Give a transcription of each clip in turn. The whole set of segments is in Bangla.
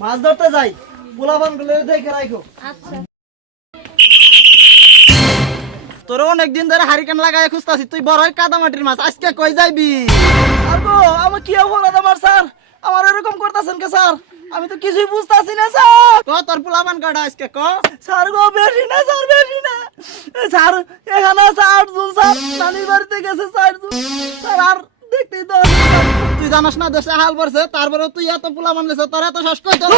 মাছ ধরতে যাই, পোলাপান গুলো দেখে রাখো। আচ্ছা। তোর অনেকদিন ধরে হারিকেন লাগায় খুঁজতাছি, তুই বড় কাদা মাটির মাছ, আজকে কই যাইবি? আর গো আমার কি অপরাধ আমার স্যার, আমার এরকম করতেছেন কে স্যার? আমি তো কিছুই বুঝতাছি না স্যার। ক তোর পোলাপান কাটা আজকে ক। স্যার গো বেশি না স্যার, বেশি না স্যার। এখানে আছে 8 জন স্যার, নানির বাড়িতে গেছে 4 জন স্যার, আর দেখতেই তো তুই জানাস না দেশে হাল পড়ছে, তারপরে তুই এত পোলাপান লেছ, তোর এত শ্বাস কই তোর?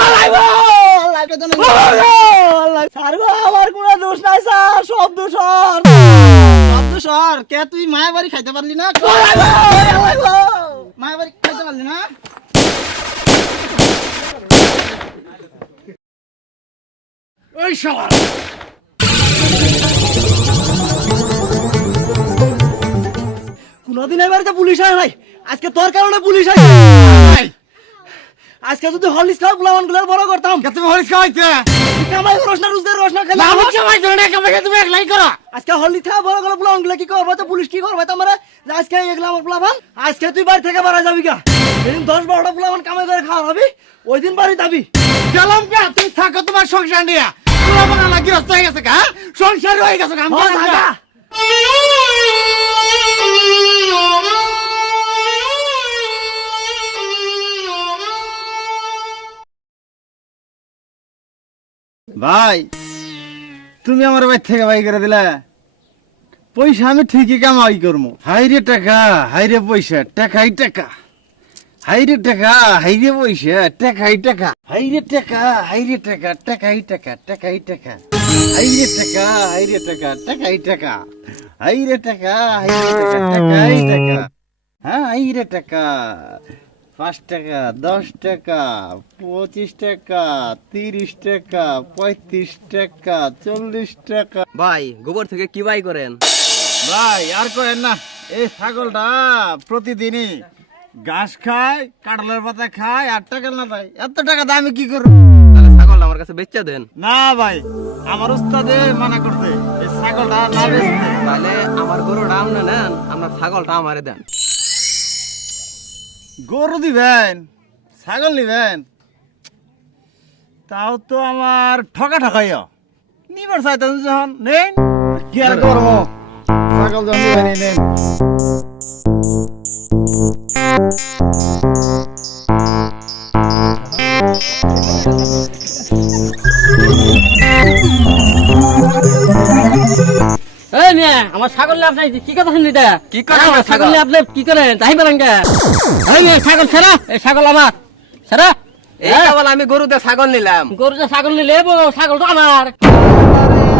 স্যার গো আমার কোনো দোষ নাই স্যার, সব দোষ ওর। সর কে তুই মায়ের বাড়ি খাইতে পারলি না? মায়ের বাড়ি খাইতে পারলি না? ওই শালা কোনদিন এই বাড়িতে পুলিশ হয় নাই, আজকে তোর কারণে পুলিশ হয়। আজকে যদি হলিস খাওয়া পোলাপান গুলোর বড় করতাম। তুমি হরিস খাওয়াইতে কামাই করস না, রোজগার করস না, খেলে আমি কামাই করে না, কামাই তুমি একলাই করো। আজকে হলিস খাওয়া বড় করে পোলাপান গুলো কি করবো? তো পুলিশ কি করবে তোমার? আজকে এগুলো আমার পোলাপান, আজকে তুই বাড়ি থেকে বাড়া যাবি গা। যেদিন 10-12টা পোলাপান কামাই করে খাওয়া হবে, ওই দিন বাড়ি যাবি। গেলাম কে? তুমি থাকো তোমার সংসার নিয়ে, পোলাপান আলা গৃহস্থ হয়ে গেছে গা, সংসার হয়ে গেছে গা। ও দাদা, ভাই তুমি আমার বাড়ি থেকে বাই করে দিলা, পয়সা আমি ঠিকই কামাই করবো। হাইরে টাকা, হাইরে পয়সা, টাকাই টাকা, হাইরে টাকা, হাইরে পয়সা, টাকাই টাকা, হাইরে টাকা, হাইরে টাকা, টাকাই টাকা, টাকাই টাকা, হাইরে টাকা, হাইরে টাকা, টাকাই টাকা, হাইরে টাকা, হাইরে টাকা, টাকাই টাকা, হ্যাঁ হাইরে টাকা। 5 টাকা, 10 টাকা, 25 টাকা, 30 টাকা, 35 টাকা, 40 টাকা। ভাই গোবর থেকে কি বাই করেন? ভাই আর করেন না, এই ছাগলটা প্রতিদিনই ঘাস খায়, কাঁঠালের পাতা খায়, 8 টাকা না ভাই, এত টাকা দিয়ে আমি কি করব? তাহলে ছাগলটা আমার কাছে বেচা দেন। না ভাই, আমার উস্তাদে মানা করতে এই ছাগলটা না বেচতে। তাহলে আমার গরুটা আপনি নেন, আপনার ছাগলটা আমারে দেন। গরু দিবেন, ছাগল নিবেন, তাও তো আমার ঠকা ঠকাইও নিবার চাইতেন যখন নেন, কি আর করবো, ছাগল যখন নিবেন নেন। এই মিয়া, আমার ছাগল নিয়ে আপনি কি কথা শুনলি? কি করেন আমার আমার ছাগল ছাগল? নিয়ে আপনি কি করেন? তাই বলেন কে? এই মিয়া, ছাগল ছাড়া, এই ছাগল আমার ছাড়া। এই কেবল আমি গরুতে ছাগল নিলাম। গরু যে ছাগল নিলে ছাগল তো আমার।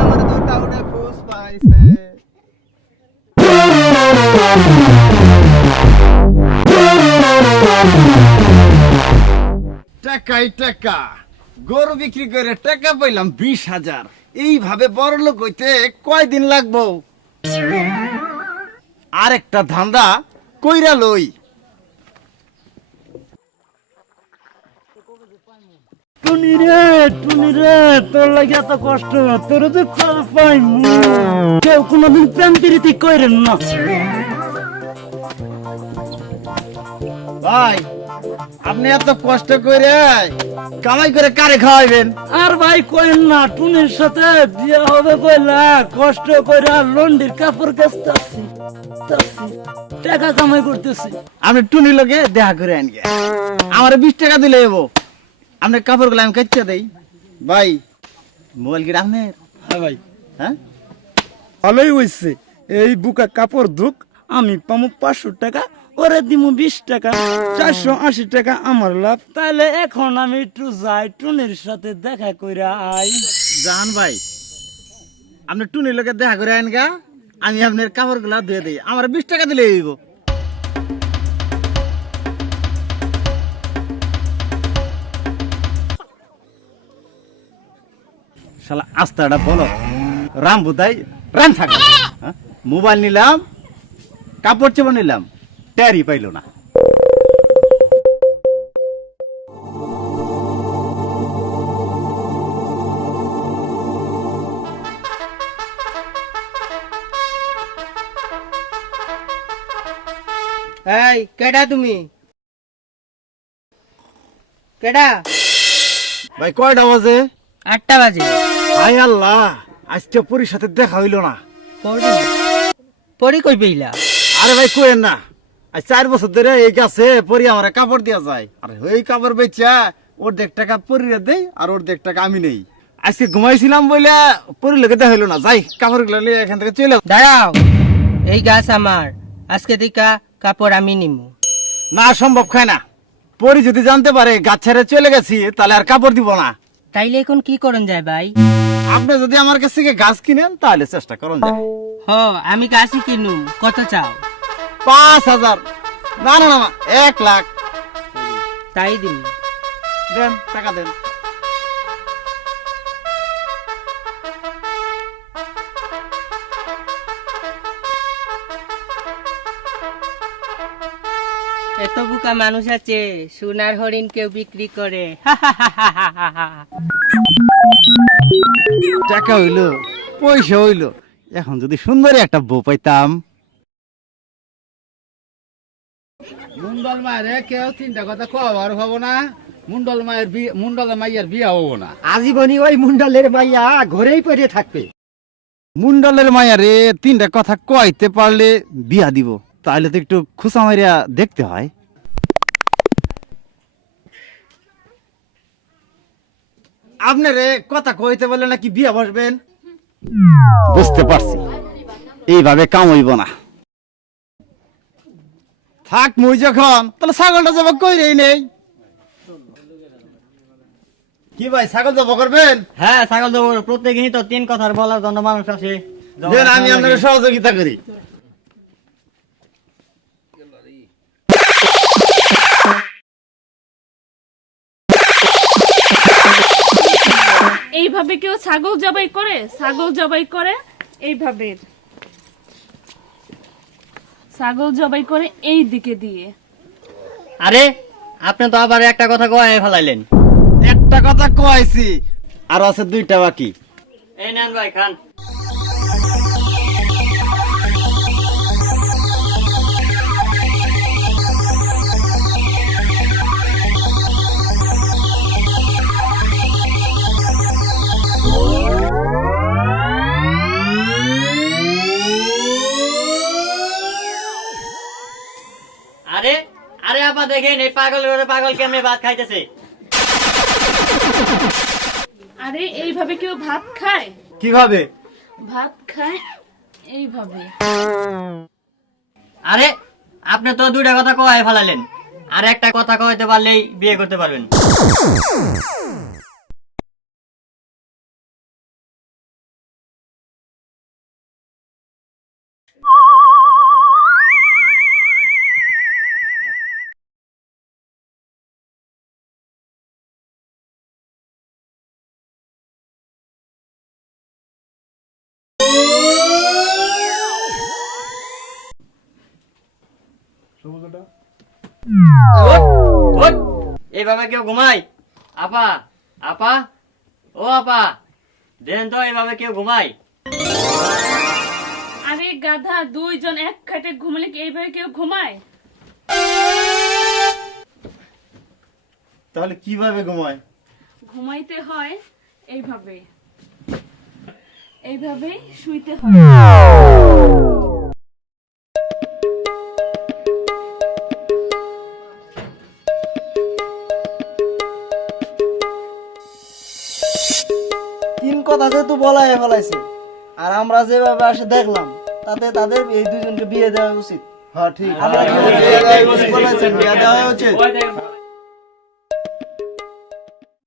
আমার দুটা উঠে খুশ পাইছে। টাকাই টাকা, গরু বিক্রি করে টাকা পাইলাম 20,000। এইভাবে বড় লোক হইতে কয়দিন লাগবো? আরেকটা ধান্দা কইরা লই। টুনি রে, টুনি রে, তোর লাগে এত কষ্ট, তোর যে কল পাই কেউ কোনোদিন প্রেম প্রীতি করেন না। ভাই আপনি এত কষ্ট করে কামাই করে কারে খাওয়াইবেন? আর ভাই কইন না, টুনির সাথে বিয়ে হবে কইলা কষ্ট কইরা লন্ডির কাপড় কাচতাছি, টাকা কামাই করতেছি। আপনি টুনি লোকে দেখা করে আন গে, আমার 20 টাকা দিলে এবো, আপনার কাপড় গুলো আমি কাচ্চা দেই। ভাই মোবাইল কি আপনার? হ্যাঁ ভাই, হ্যাঁ ভালোই হইছে। এই বুকা কাপড় ধুক, আমি পামু 500 টাকা, ওরে দিমু 20 টাকা, 480 টাকা আমার লাভ। তাহলে এখন আমি একটু যাই, টুনির সাথে দেখা কইরা আই। জান ভাই, আপনি টুনি লোকে দেখা করে আন গা, আমি আপনার কাপড় গুলা ধুয়ে দিই, আমার 20 টাকা দিলে এইব। শালা আস্তাটা বলো, রাম বুদাই রাম থাকা। মোবাইল নিলাম, কাপড় চোপড় নিলাম, ট্যারি পাইল না। এই কেডা তুমি? কেডা? ভাই কয়টা বাজে? 8টা বাজে। হাই আল্লাহ, আজকে পরির সাথে দেখা হইল না। পরি কই পেইলা? আরে ভাই কোয়েন না, আজ 4 বছর ধরে এই গাছে পরি আমার কাপড় দিয়া যায়, আর ওই কাপড় বেচা অর্ধেক টাকা পরিরে দেই আর অর্ধেক টাকা আমি নেই। আজকে ঘুমাইছিলাম বলে পরি লোকে দেখা হইলো না, যাই কাপড় গুলো নিয়ে এখান থেকে চলে। দাঁড়াও, এই গাছ আমার, আজকে থেকে কাপড় আমি নিমু। না, সম্ভব খায় না। পরি যদি জানতে পারে গাছ ছেড়ে চলে গেছি তাহলে আর কাপড় দিব না। তাইলে এখন কি করন যায় ভাই? আপনি যদি আমার কাছ থেকে গাছ কিনেন তাহলে চেষ্টা করুন যায়। হ, আমি গাছই কিনু, কত চাও? 5,000। না না না, 1 লাখ তাই দিন। দেন, টাকা দেন। এত বোকা মানুষ আছে, সোনার হরিণ কেউ বিক্রি করে। টাকা হইলো, পয়সা হইলো, এখন যদি সুন্দরী একটা বউ পাইতাম। মুন্ডল মায়ের কেউ 3টা কথা কবার হবো না। মুন্ডল মাইয়ার বিয়া হবো না। আজীবনই ওই মুন্ডলের মাইয়া ঘরেই পড়ে থাকবে। মুন্ডলের মায়ারে 3টা কথা কইতে পারলে বিয়া দিব, তাহলে তো একটু খুশা মারিয়া দেখতে হয়। আপনারে কথা কইতে বললে নাকি বিয়া বসবেন? বুঝতে পারছি, এইভাবে কাম হইব না। থাক মুই যখন, তাহলে ছাগলটা জবা কইরেই নেই। কি ভাই, ছাগল জবা করবেন? হ্যাঁ, ছাগল দেবো। প্রত্যেকদিনই তো 3 কথার বলার জন্য মানুষ আসে। দেন, আমি আপনাকে সহযোগিতা করি। এইভাবে কেউ ছাগল জবাই করে? ছাগল জবাই করে এইভাবে, ছাগল জবাই করে এই দিকে দিয়ে। আরে, আপনি তো আবার একটা কথা কয়ে ফেলাইলেন। একটা কথা কইছি, আর আছে 2টা বাকি। এই নেন ভাই, খান। আরে আরে আপা, দেখেন এই পাগল কেমনে ভাত খাইতেছে। আরে এইভাবে কেউ ভাত খায়? কিভাবে? ভাত খায় এইভাবে। আরে, আপনি তো 2টা কথা কয়ে ফেলাইলেন, আর একটা কথা কইতে পারলেই বিয়ে করতে পারবেন। ওঠ, এইভাবে কেউ ঘুমায়? আপা, আপা, ও আপা, দেন তো, এইভাবে কেউ ঘুমায়? আরে গাধা, 2 জন এক খাটে ঘুমালে কি এইভাবে কেউ ঘুমায়? তাহলে কিভাবে ঘুমায়? ঘুমাইতে হয় এইভাবে, এইভাবে শুইতে হয়। তিন কথা যেহেতু বলাই ফেলাইছে, আর আমরা যেভাবে আসে দেখলাম, তাতে তাদের এই 2জনকে বিয়ে দেওয়া উচিত। হ্যাঁ, ঠিক। আমরা বিয়ে দেওয়া উচিত। বলেছেন, বিয়ে দেওয়া উচিত।